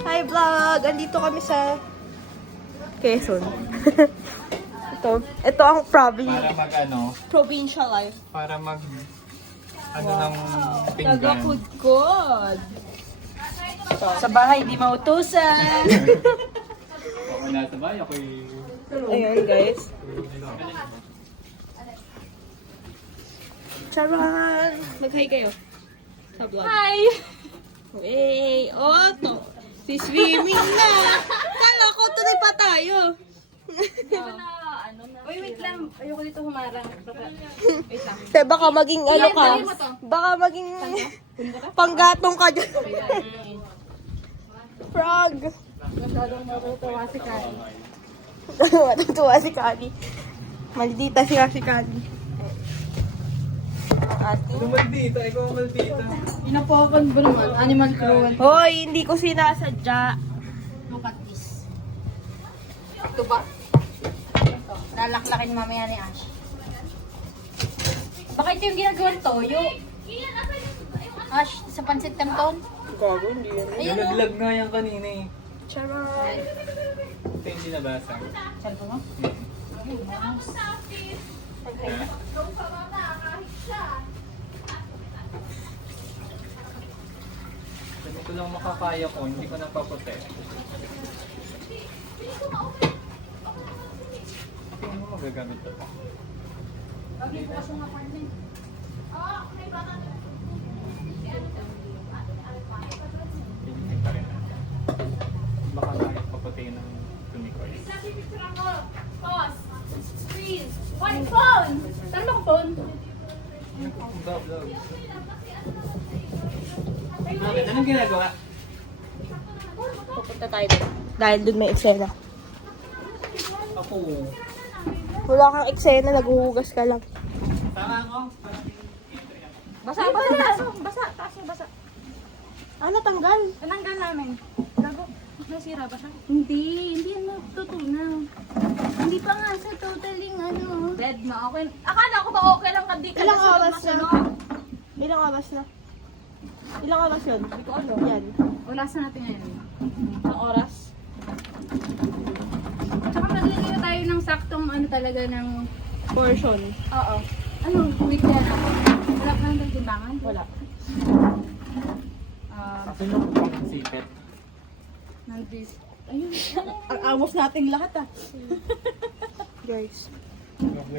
Hi vlog! Andito kami sa Quezon. Ito ang Para mag ano, provincial life. para mag ano ng pinggan. Tagapudkod. Sa bahay, di mautusan. Ako nasa bahay, ako'y... Ayan guys. Charan! Mag-hi kayo. Sa vlog. Hi! Hey! Oh, to. Si swimming na! Kala ko tuloy pa tayo. Uy, wait lang. Ayoko dito humarang. Wait lang. Te, baka maging ano ka. dali mo to. Baka maging panggatong ka dyan. Frog! Masyadong matutuwa si Kari. Matutuwa si Kani. Maldita si Kani. Ate. Maldita, ikaw ang maldita. Inapokan ba naman? Animal cruelty. Hoy, hindi ko sinasadya. Look at this. Ito ba? Ito. Lalaklakin mamaya ni Ash. Baka ito yung ginagawang toyo. Ash, sa pansit canton. Gago, hindi yan. Yung naglag nga yan kanina eh. Charan! Ito yung dinabasa. Salpo mo? Ha? Ganito lang makakaya ko, hindi ko napapote. Tingin mo magagamit ito. Pinitin pa rin natin. Baka nakit paputiin ng tunikoy. Pause. Freeze. White phone. Saan ba phone? Vlog. Bakit? Anong ginagawa? Pupunta tayo doon. Dahil doon may eksena. Ako. Wala kang eksena, naghuhugas ka lang. Tama ako. Basa, basa. Basa, taas yung basa. Ah, natanggal. Tinanggal namin. Gago. Nasira ba siya? Hindi yan matutunaw. Hindi pa nga sa totaling ano. Bed na okay. Akala ko ba okay lang ka di ka Ilang nasa oras labas, na? ano? Ilang oras na? Ilang oras yun? Hindi ko ano. Yan. Wala sa natin ngayon. Ilang oras? Tsaka maglagay na tayo ng saktong ano talaga ng... Portion. Oo. Ano? Wait yan ako. Wala pa nang timbangan? Wala. Kasi nung pang sipet. Nandis. Ayun. Ang amos nating lahat ah. Guys.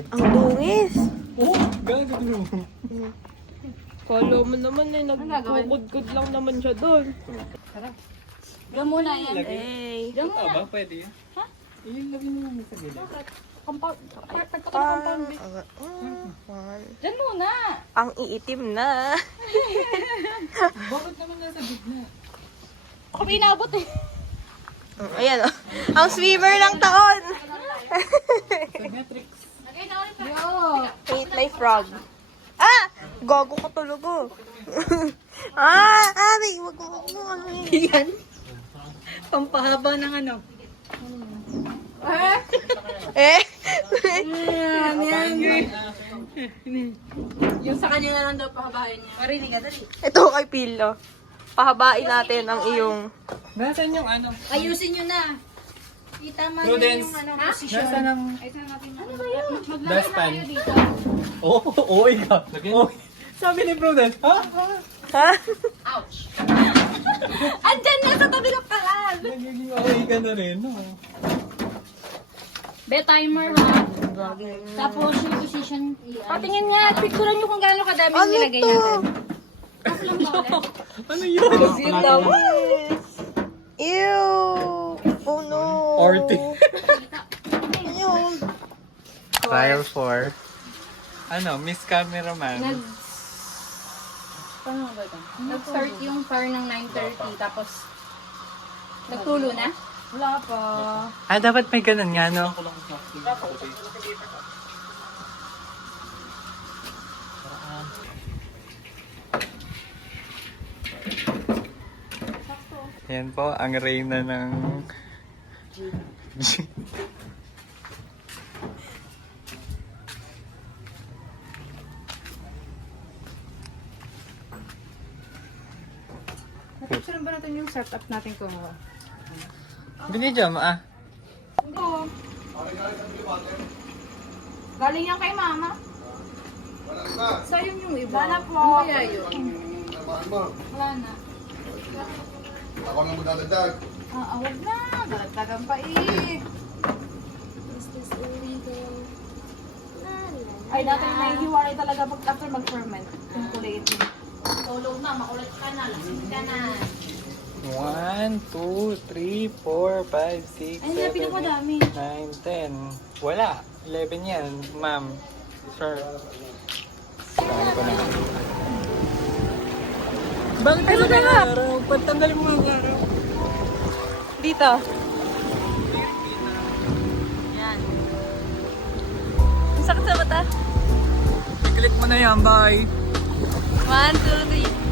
Ang dungis. Oh, gagawin mo. Kala mo naman eh, gagawin? nagkukudkod lang naman siya doon. Diyan muna yan. Hey. Diyan Ah, muna. ba? Pwede yan? Ha? Yung lagay mo naman sa gilid. Compound. Compound. Diyan muna. Ang iitim na. Bakit naman nasa gitna? Ako pinabot eh. Ayan oh. Ang swimmer ng taon. Symmetrics. Yo. Hate my frog. Ah! Gago ka talaga. May wag mo ano eh. Yan. Pampahaba ng ano. Eh? Yan. Yung sa kanya na lang daw pahabahin niya. Marinig ka, dali. Ito kay Pilo. Pahabain natin ang iyong... Nasaan yung ano? Ayusin nyo na. Itama nyo Prudence. yung ano, posisyon. Nasaan ang Ano ba yun? dustpan? Oo, oo, ikaw. Oh, sabi ni Prudence, ha? Ha? Andyan na sa tabi ng kalan. Nagiging okay ka na rin, no? Be, timer ha. Tapos yung position. Patingin nga, picturean nyo kung gaano kadami Ano nilagay to? natin. Ako lang ba ulit? Ano yun? Ew! Oh no! Orty. Ayun. Trial 4. Ano, Miss Cameraman. Paano ba ito? Nag-start yung fire ng 9:30 tapos nagtulo na? Wala pa. Ah, dapat may ganun nga, no? Yan po, ang reyna ng... Napicture ba natin natin yung setup natin kung Binidyo mo ah. Oo. Galing yan kay mama. sayang yung iba. Wala po. Ano kaya yun? Wala na. Ako nang magdadagdag. Wag na. Daragdagan pa eh. Ay, dati na hiwalay talaga pag after mag-ferment. Yung kulit mo. Tulog na, makulit ka na, lasing ka na. 1, 2, 3, 4, 5, 6, Ay, hindi, pinakadami. 9, 10. Wala. 11 yan, ma'am. Sir. Saan ko na. Bakit ka sa araw? Pagtanggalin mo ang araw. Dito. Yan. Ang sakit sa mata. I-click mo na yan, bye. 1, 2, 3.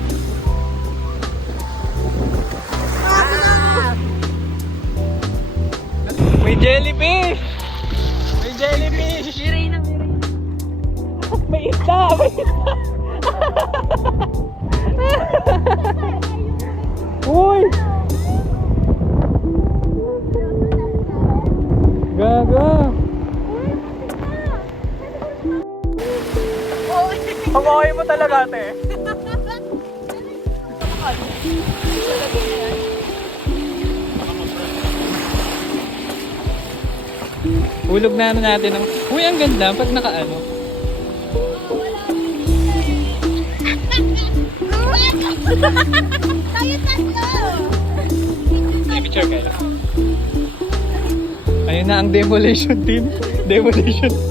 May jellyfish! May jellyfish! Miray na. May isda! May isda! Uy! Gaga! Pamahay mo talaga, ate. Hulog na natin ang... Uy, ang ganda pag nakaano. Tayo tatlo! May picture kayo. Ayun na ang demolition team. Demolition.